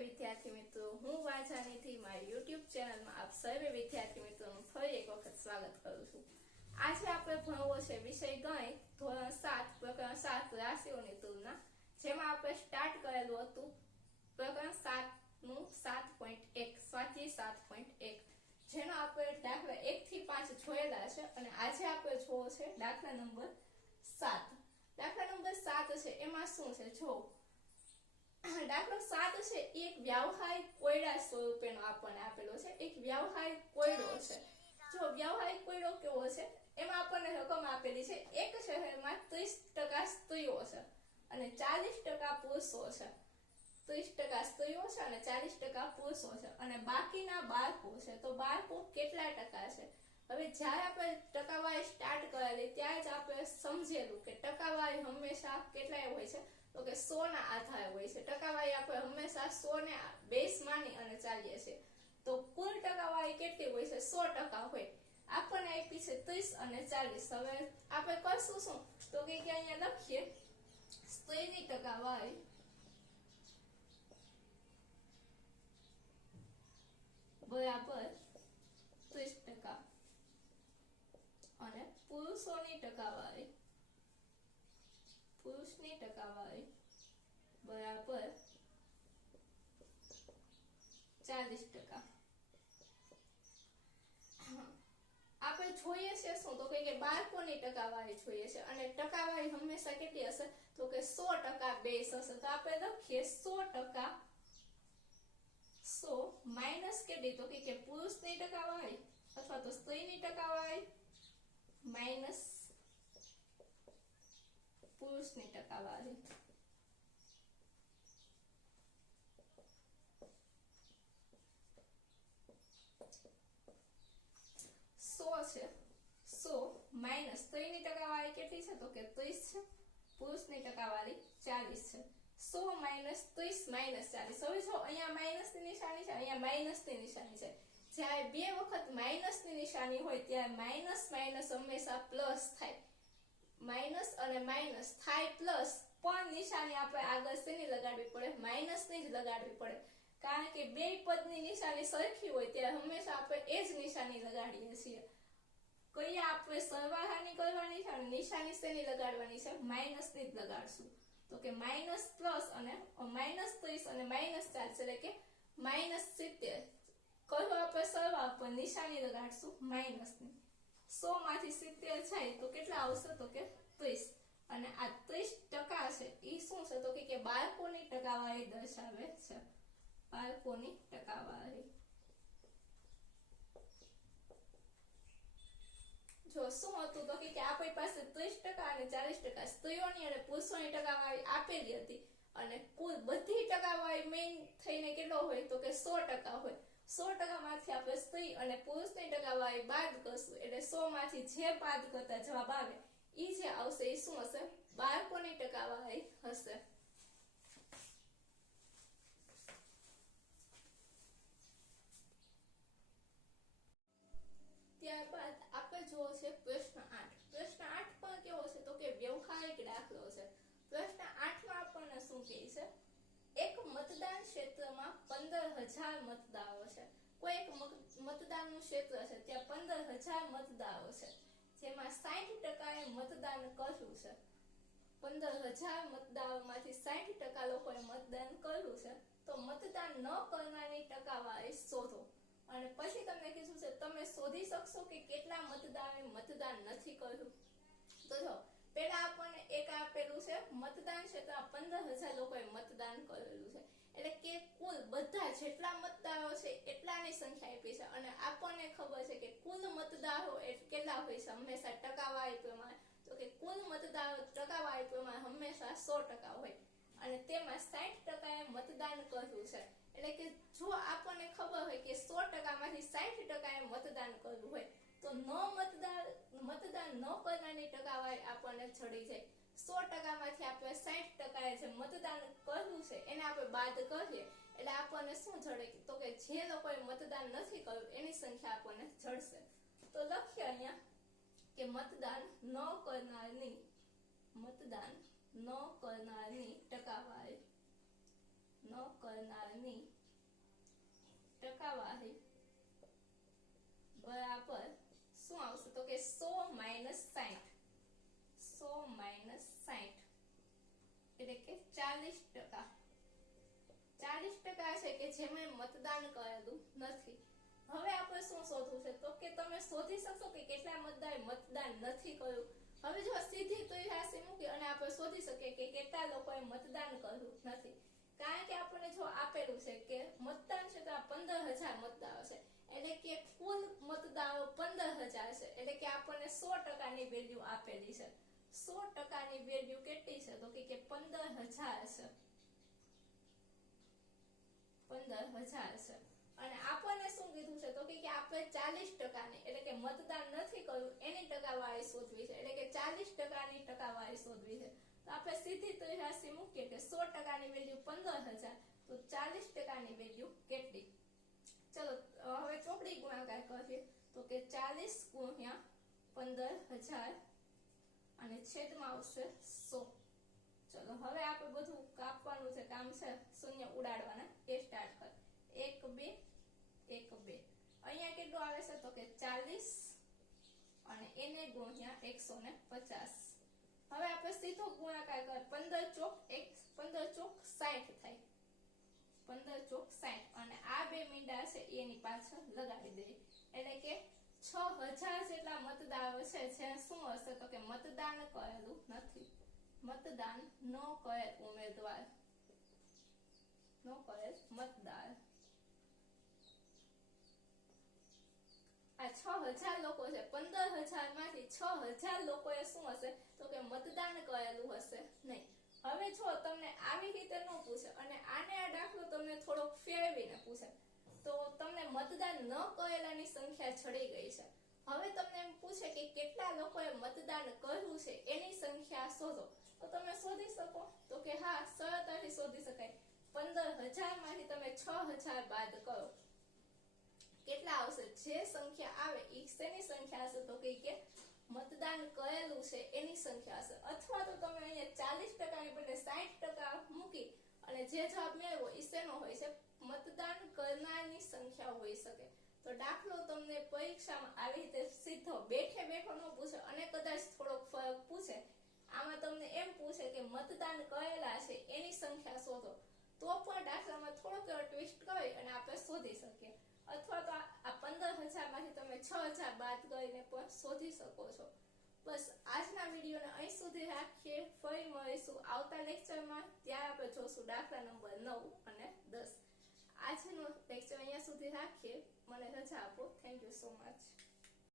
વિદ્યાર્થી મિત્રો, હું વાજાનીથી મારી યુટ્યુબ ચેનલમાં આપ સર્વે વિદ્યાર્થી મિત્રોનું ફરી એક વખત સ્વાગત કરું છું. આજે આપણે ભણવો છે વિષય ગણિત, ધોરણ સાત, પ્રકરણ સાત રાશિઓની તુલના, જેમાં આપણે સ્ટાર્ટ કરેલું હતું પ્રકરણ સાતનું સાત પોઈન્ટ એક, સ્વાધ્યાય સાત પોઈન્ટ એક, જેનો આપણે દાખલા એક થી પાંચ જોયેલા છે અને આજે આપણે જોવો છે દાખલા નંબર સાત. દાખલા નંબર સાત છે, એમાં શું છે? જો દાખલો છે એ એક વ્યવહારિક કોયડા સ્વરૂપેનો આપણને આપેલો છે, એક વ્યવહારિક કોયડો છે. જો વ્યવહારિક કોયડો કેવો છે, એમાં આપણને રકમ આપેલી છે, એક શહેરમાં ત્રીસ ટકા સ્ત્રીઓ છે અને ચાલીસ ટકા પુરુષો છે. ત્રીસ ટકા સ્ત્રીઓ છે અને ચાલીસ ટકા પુરુષો છે. અને બાકીના બાળકો છે, તો બાળકો કેટલા ટકા છે? હવે જ્યારે આપણે ટકાવારી સ્ટાર્ટ કરેલી, ત્યારે જ આપણે સમજેલું કે ટકાવારી હંમેશા કેટલાય હોય છે. તો કે સો હોય છે. ટકાવારી આપણે હંમેશા સો ને બેસ માની અને ચાલીએ છીએ. તો કુલ ટકાવારી કેટલી હોય છે? સો ટકા હોય. આપણને આપી છે ત્રીસ અને ચાલીસ. હવે આપણે કરશું શું? તો કે અહીંયા લખીએ. સ્ત્રીની ટકાવારી બરાબર ત્રીસ ટકા અને પુરુષોની ટકાવારી ટકાવારી બરાબર. ચાલીસ ટકા. આપણે જોઈએ છે શું? તો કે બાળકોની ટકાવારી જોઈએ છે અને ટકાવારી હંમેશા કેટલી હશે? તો કે સો ટકા બેસ હશે. તો આપણે લખીએ સો ટકા. સો માઇનસ કેટલી? તો કે પુરુષની ટકાવારી અથવા તો સ્ત્રીની ટકાવારી માઇનસ પુરુષની ટકાવારી સો છે. સો માઇનસ ત્રીની ટકાવારી કેટલી છે? તો કે ત્રીસ છે. પુરુષની ટકાવારી ચાલીસ છે. સો માઇનસ ત્રીસ માઇનસ ચાલીસ. હવે જો અહીંયા માઇનસની નિશાની છે, અહીંયા માઇનસની નિશાની છે. જ્યારે બે વખત માઇનસની નિશાની હોય, ત્યારે માઇનસ માઇનસ હંમેશા પ્લસ થાય. માઇનસ અને માઇનસ થાય પ્લસ પણ નિશાની આપણે આગળ શેની લગાડવી પડે? માઇનસની જ લગાડવી પડે. કારણ કે બે પદની નિશાની સરખી હોય ત્યારે હંમેશા આપણે એ જ નિશાની લગાડીએ છીએ. કઈ આપણે સરવાળાની કરવાની છે અને નિશાની શેની લગાડવાની છે? માઇનસની જ લગાડશું. તો કે માઇનસ પ્લસ અને માઇનસ ત્રીસ અને માઇનસ ચાર એટલે કે માઇનસ સિત્તેર. કહ્યું આપણે સરવાળો પર નિશાની લગાડશું માઇનસની સો માંથી સિત્તેર જાય તો કેટલા આવશે તો કે ત્રીસ. અને આ ત્રીસ ટકા છે એ શું છે તો કે બાળકોની ટકાવારી દર્શાવે છે. બાળકોની ટકાવારી. જો શું હતું તો કે આપણી પાસે ત્રીસ ટકા અને ચાલીસ ટકા સ્ત્રીઓની અને પુરુષોની ટકાવારી આપેલી હતી. અને કુલ બધી ટકાવારી મેઇન થઈને કેટલો હોય તો કે સો ટકા હોય. સો ટકા માંથી આપણે સ્ત્રી અને પુરુષની ટકાવારી બાદ કરશું એટલે સો માંથી જે બાદ કરતા જવાબ આવે એ જે આવશે એ શું હશે? બાળકોની ટકાવારી હશે ત્યારબાદ આપણે જોવો છે પ્રશ્ન આઠ પ્રશ્ન આઠ પણ કેવો છે તો કે વ્યવહારિક દાખલો છે પ્રશ્ન આઠમાં આપણને શું કહે છે એક મતદાન ક્ષેત્રમાં પંદર હજાર મતદારો છે. કોઈ એક મતદાનનું ક્ષેત્ર છે, ત્યાં પંદર હજાર મતદારો છે. જેમાં સાઠ ટકાએ મતદાન કર્યું છે. પંદર હજાર મતદારોમાંથી સાઠ ટકા લોકોએ મતદાન કર્યું છે. તો મતદાન ન કરનારની ટકાવારી શોધો. અને પછી તમને કીધું છે, તમે શોધી શકશો કે કેટલા મતદારે મતદાન નથી કર્યું? તો જો પેલા આપણને એક આપેલું છે, મતદાન ક્ષેત્રમાં પંદર હજાર લોકોએ મતદાન કરેલું છે. એટલે કે કુલ બધા જેટલા મતદારો છે એટલાની સંખ્યા આપી છે. અને આપણને ખબર છે કે કુલ મતદારો કેટલા હોય છે? હંમેશા ટકાવારી પ્રમાણે. તો કે કુલ મતદારો ટકાવારી પ્રમાણે હંમેશા સો ટકા હોય. અને તેમાં સાઠ ટકાએ મતદાન કર્યું છે. એટલે કે જો આપણને ખબર હોય કે સો ટકામાંથી સાઠ ટકાએ મતદાન કરવું હોય, તો ન મતદાર, મતદાન ન કરનારની ટકાવારી આપણને ચડી જાય. સો ટકામાંથી આપણે સાઠ ટકાએ જે મતદાન કર્યું છે, એને આપણે બાદ કરીએ. એટલે આપણને શું જડે તો કે જે લોકોએ મતદાન નથી કર્યું, એની સંખ્યા આપણને જડશે. તો લખીએ અહીંયા કે મતદાન ન કરનારની, મતદાન ન કરનારની ટકાવારી, ન કરનારની ટકાવારી બરાબર શું આવશે? તો કે સો માઇનસ સાઠ સો માઇનસ સાઠ એટલે કે ચાલીસ ટકા. ચાલીસ ટકા છે કે જેમાં મતદાન કરેલું નથી. હવે આપણે શું શોધવું છે? તો કે તમે શોધી શકશો કે કેટલા મતદારે મતદાન નથી કર્યું? હવે જો સીધી તો રાશિ મૂકી અને આપણે શોધી શકીએ કે કેટલા લોકોએ મતદાન કર્યું નથી. કારણ કે આપણને જો આપેલું છે કે મતદાન છે આ પંદર હજાર મતદારો છે. એટલે કે કુલ મતદારો પંદર હજાર છે. એટલે કે આપણને સો ટકાની વેલ્યુ આપેલી છે. સો ટકાની વેલ્યુ કેટલી છે? તો કે પંદર હજાર છે. પંદર હજાર છે. અને આપણને શું કીધું છે? તો કે આપણે ચાલીસ ટકાની, એટલે કે મતદાન નથી કર્યું, એની ટકાવારી શોધવી છે. એટલે કે ચાલીસ ટકાની ટકાવારી શોધવી છે. તો આપણે સીધી ત્રિરાશી મૂકીએ કે સો ટકાની વેલ્યુ પંદર હજાર, તો ચાલીસ ટકાની વેલ્યુ કેટલી? ચલો, હવે ચોપડી ગુણાકાર કરીએ. તો કે ચાલીસ ગુણ્યા પંદર હજાર અને છેદમાં આવશે સો. ચલો, હવે આપણે બધું કાપવાનું છે, કામ છે, શૂન્ય ઉડાડવાના. એ સ્ટાર્ટ કર. એક, બે એક, બે. અહીંયા કેટલું આવે છે? તો કે ચાલીસ અને એને ગુણ્યા એકસો ને પચાસ. હવે આપણે સીધો ગુણાકાર કર. પંદર ચોક એક, પંદર ચોક સાઠ થાય. પંદર ચોક સાઠ. અને આ બે મીંડા છે, એની પાછળ લગાડી દઈએ. હજાર જેટલા મતદારો છે જે શું હશે? તો કે મતદાન કરેલું નથી. મતદાન ન કરેલ ઉમેદવાર. ન કરેલ મતદાર. આ છ હજાર લોકો છે. પંદર હજારમાંથી છ હજાર લોકોએ શું હશે? તો કે મતદાન કરેલું હશે. નહીં. હવે જો તમને આવી રીતે ન પૂછે અને આને આ દાખલો તમને થોડોક ફેરવીને પૂછે. તો તમને મતદાન ન કરેલાની સંખ્યા ચડી ગઈ છે હવે તમને એમ પૂછે કે કેટલા લોકોએ મતદાન કર્યું છે, એની સંખ્યા શોધો. તો તમે શોધી શકો? તો કે હા, સરળતાથી શોધી શકાય. પંદર હજારમાંથી તમે છ હજાર બાદ કરો. કેટલા આવશે? જે સંખ્યા આવે એ શેની સંખ્યા હશે? તો કે મતદાન કરેલું છે, એની સંખ્યા હશે. અથવા તો તમે અહીંયા ચાલીસ ટકાની બદલે સાઠ ટકા મૂકી અને જે જવાબ મેળવો એ શેનો હોય છે? મતદાન કરનારની સંખ્યા હોઈ શકે. તો દાખલો તમને પરીક્ષામાં આવી રીતે સીધો બેઠે બેઠો ન પૂછે અને કદાચ થોડોક ફરક પૂછે આમાં તમને એમ પૂછે કે મતદાન કરેલા છે એની સંખ્યા શોધો પણ દાખલામાં થોડોક એવો ટ્વિસ્ટ કરી અને આપણે શોધી શકીએ. અથવા તો આ પંદર હજારમાંથી તમે છ હજાર બાદ કરીને પણ શોધી શકો છો. બસ આજના વિડીયોને અહીં સુધી રાખીએ. ફરી મળીશું આવતા લેક્ચરમાં ત્યારે આપણે જોશું દાખલા નંબર નવ અને દસ. આજનો લેક્ચર અહીંયા સુધી રાખીએ. મને રજા આપો. Thank you so much